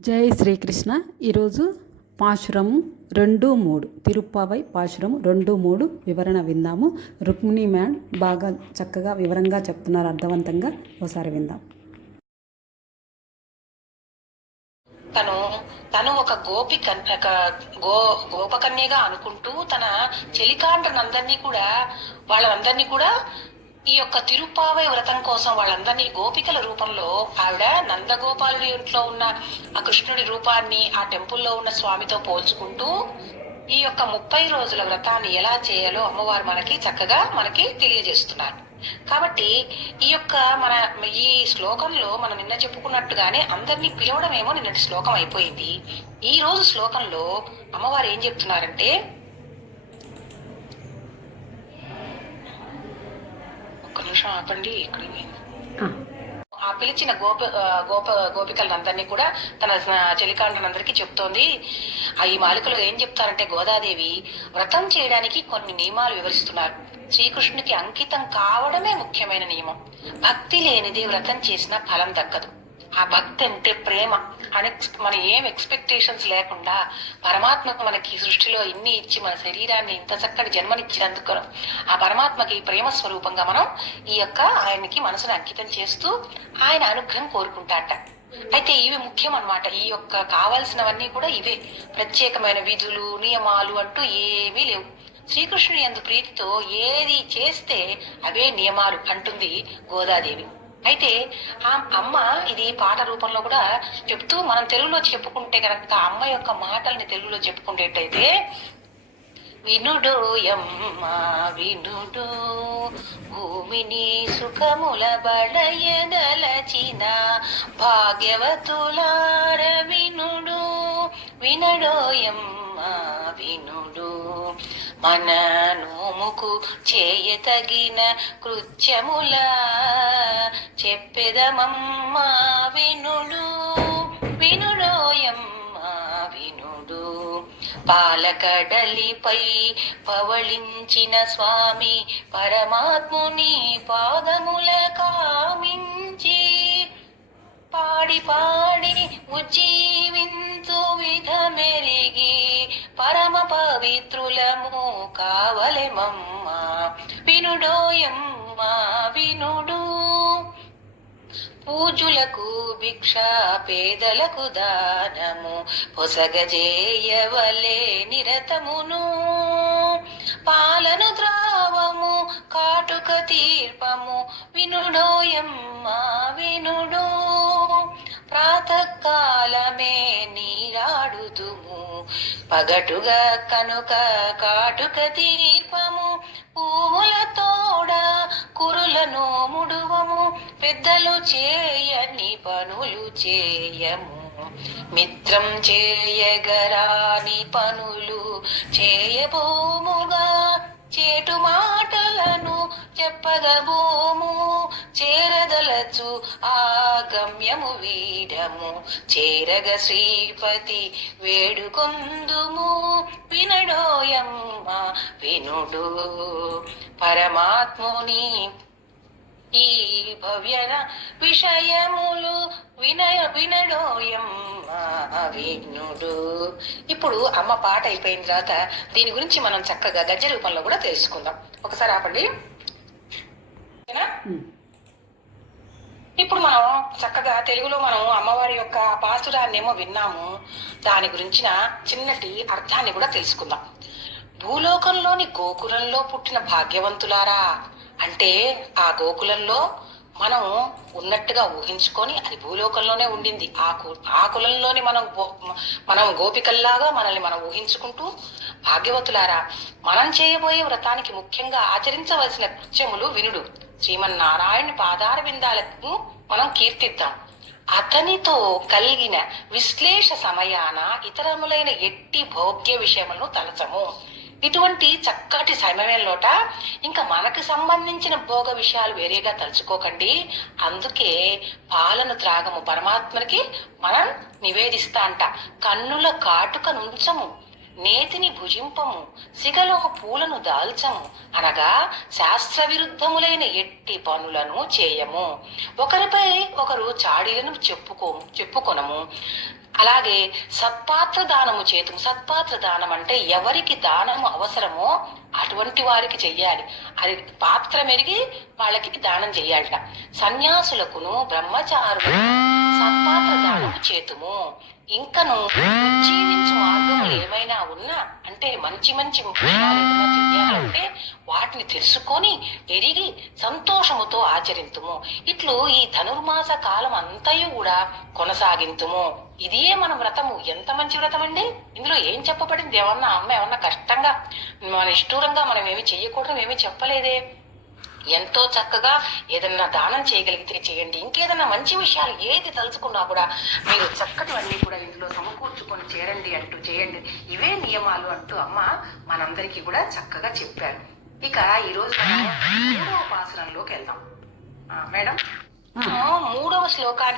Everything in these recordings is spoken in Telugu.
జై శ్రీకృష్ణ. ఈరోజు పాశురము 2-3 తిరుప్పావై పాశురము 2-3 వివరణ విందాము. రుక్మిణి మ్యామ్ బాగా చక్కగా వివరంగా చెప్తున్నారు, అర్థవంతంగా. ఒకసారి విందాం. తను ఒక గోపకన్యగా అనుకుంటూ తన చెలికాండ్రనందరినీ కూడా వాళ్ళందరినీ కూడా ఈ యొక్క తిరుప్పావై వ్రతం కోసం వాళ్ళందరినీ గోపికల రూపంలో ఆవిడ నందగోపాలుడి ఇంట్లో ఉన్న ఆ కృష్ణుడి రూపాన్ని ఆ టెంపుల్లో ఉన్న స్వామితో పోల్చుకుంటూ ఈ యొక్క 30 రోజుల వ్రతాన్ని ఎలా చేయాలో అమ్మవారు మనకి తెలియజేస్తున్నారు. కాబట్టి ఈ యొక్క ఈ శ్లోకంలో మనం నిన్న చెప్పుకున్నట్టుగానే అందరినీ పిలవడమేమో నిన్నటి శ్లోకం అయిపోయింది. ఈ రోజు శ్లోకంలో అమ్మవారు ఏం చెప్తున్నారంటే, ఒక్క నిమిషం ఆపండి. ఆ పిలిచిన గోపికలందరినీ కూడా తన చెలికాండ్రనందరికీ చెప్తోంది. ఈ మాలికలో ఏం చెప్తారంటే, గోదాదేవి వ్రతం చేయడానికి కొన్ని నియమాలు వివరిస్తున్నారు. శ్రీకృష్ణునికి అంకితం కావడమే ముఖ్యమైన నియమం. భక్తి లేనిది వ్రతం చేసిన ఫలం దక్కదు. ఆ భక్తి అంటే ప్రేమ. మన ఏం ఎక్స్పెక్టేషన్స్ లేకుండా పరమాత్మకు మనకి సృష్టిలో ఇన్ని ఇచ్చి మన శరీరాన్ని ఇంత చక్కటి జన్మనిచ్చినందుకు ఆ పరమాత్మకి ప్రేమ స్వరూపంగా మనం ఈ యొక్క ఆయనకి మనసును అంకితం చేస్తూ ఆయన అనుగ్రహం కోరుకుంటాట. అయితే ఇవి ముఖ్యం అన్నమాట. ఈ యొక్క కావాల్సినవన్నీ కూడా ఇవే. ప్రత్యేకమైన విధులు నియమాలు అంటూ ఏమీ లేవు. శ్రీకృష్ణుని యందు ప్రీతితో ఏది చేస్తే అవే నియమాలు అంటుంది గోదాదేవి. అయితే ఆ అమ్మ ఇది పాట రూపంలో కూడా చెప్తూ, మనం తెలుగులో చెప్పుకుంటే కనుక అమ్మ యొక్క మాటల్ని తెలుగులో చెప్పుకునేటైతే, వినుడోయమ్మ వినుడు భూమిని సుఖముల బడయదలచిన భాగ్యవతులార వినుడు, వినడోయమ్మ వినుడు, మన నోముకు చేయతగిన కృత్యముల చెప్పెదమమ్మ వినుడు, వినుడోయమ్మ వినుడు, పాలకడలిపై పవళించిన స్వామి పరమాత్ముని పాదముల కామించి పాడి పాడి ఉజ్జీవించు విధమెరిగి పరమ పవిత్రులము కావలెమమ్మ వినుడోయమ్మ వినుడు, పూజులకు భిక్ష పేదలకు దానము పొసగజేయవలే నిరతమును, పాలను ద్రావము కాటుక తీర్పము వినుడోయమ్మ వినుడు, ప్రాతకాలమే నీరాడుదుము పగటుగా కనుక కాటుక తీర్పము, పువ్వుల తోడ కురులను ముడువము పెద్దలు చేయని పనులు చేయము, మిత్రం చేయగరాని పనులు చేయబోముగా చేటు మాటలను చెప్పగబోము, చేరదలచు ఆ గమ్యము వీడము చేరగ శ్రీపతి వేడుకొందుము వినడోయమ్మ వినుడు, పరమాత్ముని ఈ భవ్య విషయములు వినడోయమ్మ వినుడు. ఇప్పుడు అమ్మ పాట అయిపోయిన తర్వాత దీని గురించి మనం చక్కగా గద్య రూపంలో కూడా తెలుసుకుందాం. ఒకసారి ఆపండి. ఇప్పుడు మనం చక్కగా తెలుగులో మనం అమ్మవారి యొక్క పాసురాన్ని ఏమో విన్నాము. దాని గురించిన చిన్నటి అర్థాన్ని కూడా తెలుసుకుందాం. భూలోకంలోని గోకులంలో పుట్టిన భాగ్యవంతులారా అంటే, ఆ గోకులంలో మనం ఉన్నట్టుగా ఊహించుకొని అది భూలోకంలోనే ఉండింది. ఆ కులంలోని మనం గోపికల్లాగా మనల్ని మనం ఊహించుకుంటూ, భాగ్యవతులారా మనం చేయబోయే వ్రతానికి ముఖ్యంగా ఆచరించవలసిన కృత్యములు వినుడు. శ్రీమన్నారాయణ పాదార విందాలకు మనం కీర్తిద్దాం. అతనితో కలిగిన విశ్లేష సమయాన ఇతరములైన ఎట్టి భోగ్య విషయములను తలచము. ఇటువంటి చక్కటి సమయంలోట ఇంకా మనకు సంబంధించిన భోగ విషయాలు వేరేగా తలుచుకోకండి. అందుకే పాలను త్రాగము పరమాత్మకి మనం నివేదిస్తా అంట. కన్నుల కాటుక నుంచము నేతిని భుజింపము సిగలో పూలను దాల్చము అనగా శాస్త్ర విరుద్ధములైన ఎట్టి పనులను చేయము. ఒకరిపై ఒకరు చాడీలను చెప్పుకొనము. అలాగే సత్పాత్ర దానము చేతుము. సత్పాత్ర దానం అంటే ఎవరికి దానము అవసరమో అటువంటి వారికి చెయ్యాలి. అది పాత్ర మెరిగి వాళ్ళకి దానం చెయ్యాలట. సన్యాసులకును బ్రహ్మచారులకు సత్పాత్ర దానము చేతుము. ఇంకను ఉజ్జీవించు మార్గములు ఏమైనా ఉన్నా అంటే మంచి మంచి విషయాలు ఏమైనా చెయ్యాలంటే వాటిని తెలుసుకొని ఎరిగి సంతోషముతో ఆచరింతుము. ఇట్లు ఈ ధనుర్మాస కాలం అంతయు కూడా కొనసాగింతుము. ఇదే మన వ్రతము. ఎంత మంచి వ్రతం అండి! ఇందులో ఏం చెప్పబడింది? ఏమన్నా అమ్మ ఏమన్నా కష్టంగా మన ఇష్టూరంగా మనం ఏమి చెయ్యకూడదు ఏమీ చెప్పలేదే. ఎంతో చక్కగా ఏదన్నా దానం చేయగలిగితే చేయండి. ఇంకేదన్నా మంచి విషయాలు ఏది తలుచుకున్నా కూడా మీరు చక్కటివన్నీ కూడా ఇందులో సమకూర్చుకొని చేరండి అంటూ చేయండి. ఇవే నియమాలు అంటూ అమ్మ మనందరికీ కూడా చక్కగా చెప్పారు. ఇక ఈరోజు మనం 3వ పాసురంలోకి వెళ్దాం. మేడం,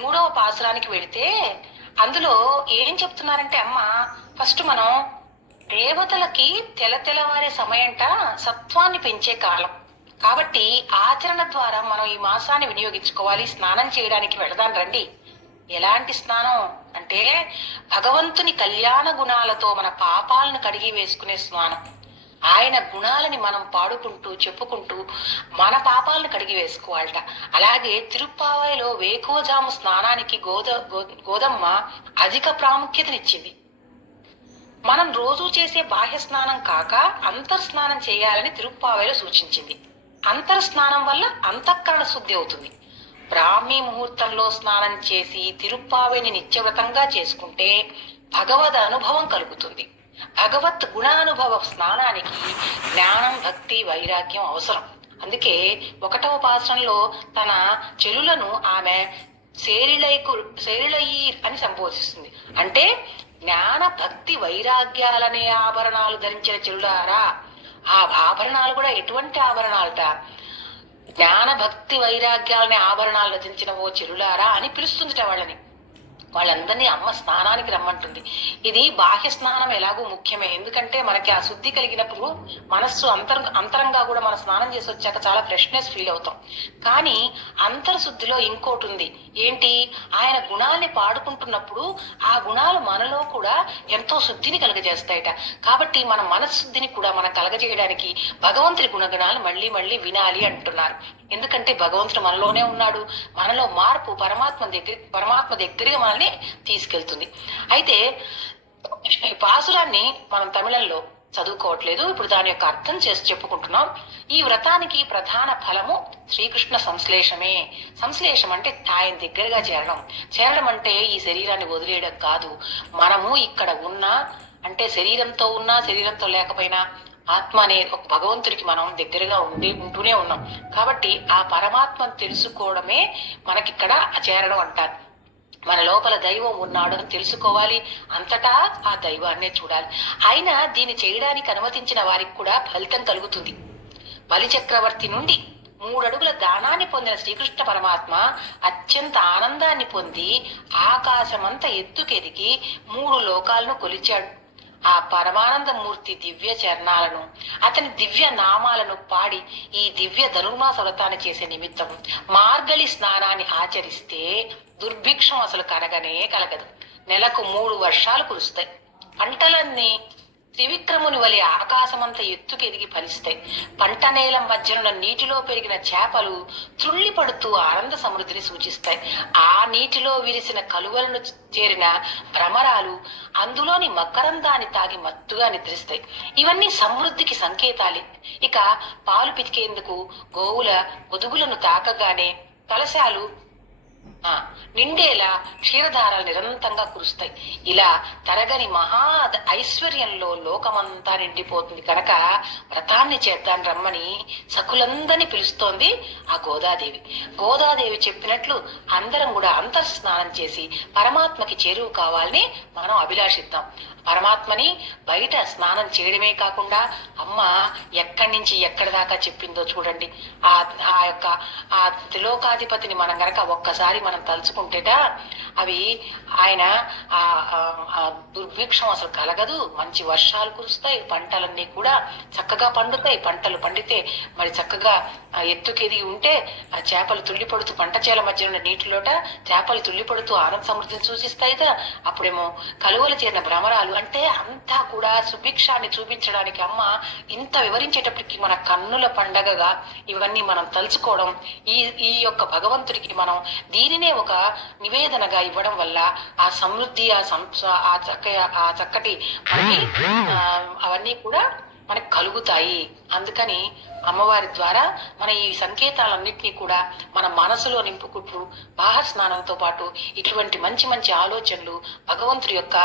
మూడవ పాసురానికి వెళితే అందులో ఏం చెప్తున్నారంటే అమ్మ, ఫస్ట్ మనం దేవతలకి తెల్లవారే సమయంట సత్వాన్ని పెంచే కాలం కాబట్టి ఆచరణ ద్వారా మనం ఈ మాసాన్ని వినియోగించుకోవాలి. స్నానం చేయడానికి వెళదాం రండి. ఎలాంటి స్నానం అంటే భగవంతుని కళ్యాణ గుణాలతో మన పాపాలను కడిగి వేసుకునే స్నానం. ఆయన గుణాలని మనం పాడుకుంటూ చెప్పుకుంటూ మన పాపాలను కడిగి వేసుకోవాలట. అలాగే తిరుప్పావైలో వేకువజాము స్నానానికి గోదమ్మ అధిక ప్రాముఖ్యతనిచ్చింది. మనం రోజు చేసే బాహ్య స్నానం కాక అంతర్స్నానం చేయాలని తిరుప్పావైలో సూచించింది. అంతర్స్నానం వల్ల అంతఃకరణ శుద్ధి అవుతుంది. బ్రాహ్మీ ముహూర్తంలో స్నానం చేసి తిరుప్పావైని నిత్యవ్రతంగా చేసుకుంటే భగవద్ అనుభవం కలుగుతుంది. భగవత్ గుణానుభవ స్నానానికి జ్ఞానం, భక్తి, వైరాగ్యం అవసరం. అందుకే 1వ పాసురంలో తన చెలులను ఆమె సేరిళయి అని సంబోధిస్తుంది. అంటే జ్ఞాన, భక్తి, వైరాగ్యాలనే ఆభరణాలు ధరించిన చెలులారా. ఆ ఆభరణాలు కూడా ఎటువంటి ఆభరణాలట? జ్ఞాన, భక్తి, వైరాగ్యాలనే ఆభరణాలు ధరించిన ఓ చెలులారా అని పిలుస్తుందిట వాళ్ళని. వాళ్ళందరినీ అమ్మ స్నానానికి రమ్మంటుంది. ఇది బాహ్య స్నానం ఎలాగో ముఖ్యమే. ఎందుకంటే మనకి ఆ శుద్ధి కలిగినప్పుడు మనస్సు అంతరంగా కూడా మనం స్నానం చేసి వచ్చాక చాలా ఫ్రెష్నెస్ ఫీల్ అవుతాం. కానీ అంతర్శుద్ధిలో ఇంకోటి ఉంది. ఏంటి? ఆయన గుణాల్ని పాడుకుంటున్నప్పుడు ఆ గుణాలు మనలో కూడా ఎంతో శుద్ధిని కలుగజేస్తాయట. కాబట్టి మన మనశుద్ధిని కూడా మనం కలగజేయడానికి భగవంతుడి గుణగణాలు మళ్ళీ మళ్ళీ వినాలి అంటున్నారు. ఎందుకంటే భగవంతుడు మనలోనే ఉన్నాడు. మనలో మార్పు పరమాత్మ దగ్గరగా మనల్ని తీసుకెళ్తుంది. అయితే ఈ పాసురాన్ని మనం తమిళంలో చదువుకోవట్లేదు. ఇప్పుడు దాని యొక్క అర్థం చేసి చెప్పుకుంటున్నాం. ఈ వ్రతానికి ప్రధాన ఫలము శ్రీకృష్ణ సంశ్లేషమే. సంశ్లేషం అంటే ఆయన దగ్గరగా చేరడం అంటే ఈ శరీరాన్ని వదిలేయడం కాదు. మనము ఇక్కడ ఉన్నా అంటే శరీరంతో ఉన్నా శరీరంతో లేకపోయినా ఆత్మ అనే ఒక భగవంతుడికి మనం దగ్గరగా ఉంటూనే ఉన్నాం. కాబట్టి ఆ పరమాత్మను తెలుసుకోవడమే మనకిక్కడ చేరడం అంటారు. మన లోపల దైవం ఉన్నాడు అని తెలుసుకోవాలి. అంతటా ఆ దైవాన్నే చూడాలి. అయినా దీన్ని చేయడానికి అనుమతించిన వారికి కూడా ఫలితం కలుగుతుంది. బలి చక్రవర్తి నుండి 3 అడుగుల దానాన్ని పొందిన శ్రీకృష్ణ పరమాత్మ అత్యంత ఆనందాన్ని పొంది ఆకాశమంత ఎత్తుకెదిగి 3 లోకాలను కొలిచాడు. ఆ పరమానందమూర్తి దివ్య చరణాలను, అతని దివ్య నామాలను పాడి ఈ దివ్య ధనుర్మాస వ్రతాన్ని చేసే నిమిత్తం మార్గళి స్నానాన్ని ఆచరిస్తే దుర్భిక్షం అసలు కలగదు. నెలకు 3 వర్షాలు కురుస్తాయి. పంటలన్నీ త్రివిక్రముని వలె ఆకాశమంత ఎత్తుకు ఎదిగి ఫలిస్తాయి. పంట నేల మధ్యనున్న నీటిలో పెరిగిన చేపలు త్రుళ్ళి పడుతూ ఆనంద సమృద్ధిని సూచిస్తాయి. ఆ నీటిలో విరిసిన కలువలను చేరిన భ్రమరాలు అందులోని మకరందాన్ని తాగి మత్తుగా నిద్రిస్తాయి. ఇవన్నీ సమృద్ధికి సంకేతాలే. ఇక పాలు పితికేందుకు గోవుల పొదుగులను తాకగానే కలశాలు నిండేలా క్షీరధారాలు నిరంతరంగా కురుస్తాయి. ఇలా తరగని మహా ఐశ్వర్యంలో లోకమంతా నిండిపోతుంది. కనుక వ్రతాన్ని చేద్దాం రమ్మని సకులందరినీ పిలుస్తోంది ఆ గోదాదేవి చెప్పినట్లు అందరం కూడా అంతర్స్నానం చేసి పరమాత్మకి చేరువు కావాలని మనం అభిలాషిద్దాం. పరమాత్మని బయట స్నానం చేయడమే కాకుండా అమ్మ ఎక్కడి నుంచి ఎక్కడి దాకా చెప్పిందో చూడండి. ఆ యొక్క ఆ త్రిలోకాధిపతిని మనం గనక ఒక్కసారి మనం మనం తలుచుకుంటేట అవి ఆయన ఆ దుర్భిక్షం అసలు కలగదు, మంచి వర్షాలు కురుస్తాయి, పంటలన్నీ కూడా చక్కగా పండుతాయి. పంటలు పండితే మరి చక్కగా ఎత్తుకెదిగి ఉంటే ఆ చేపలు తుల్లిపడుతూ పంట చేల మధ్య ఉన్న నీటిలోట చేపలు తుల్లిపడుతూ ఆనంద సమృద్ధిని సూచిస్తాయిట. అప్పుడేమో కలువలు చేరిన భ్రమరాలు, అంటే అంతా కూడా సుభిక్షాన్ని చూపించడానికి అమ్మ ఇంత వివరించేటప్పటికి మన కన్నుల పండగగా ఇవన్నీ మనం తలుచుకోవడం, ఈ యొక్క భగవంతుడికి మనం దీనినే ఒక నివేదనగా ఇవ్వడం వల్ల ఆ సమృద్ధి, ఆ చక్కటి మనకి అవన్నీ కూడా మనకు కలుగుతాయి. అందుకని అమ్మవారి ద్వారా మన ఈ సంకేతాలన్నింటినీ కూడా మన మనసులో నింపుకుంటూ బాహ స్నానంతో పాటు ఇటువంటి మంచి మంచి ఆలోచనలు భగవంతుడి యొక్క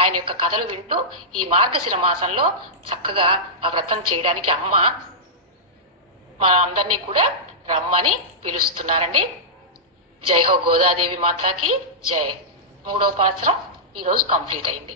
ఆయన యొక్క కథలు వింటూ ఈ మార్గశిర మాసంలో చక్కగా ఆ వ్రతం చేయడానికి అమ్మ మన అందరినీ కూడా రమ్మని పిలుస్తున్నారండి. జై హో గోదాదేవి మాతాకి జై. 3వ పాత్రం ఈరోజు కంప్లీట్ అయింది.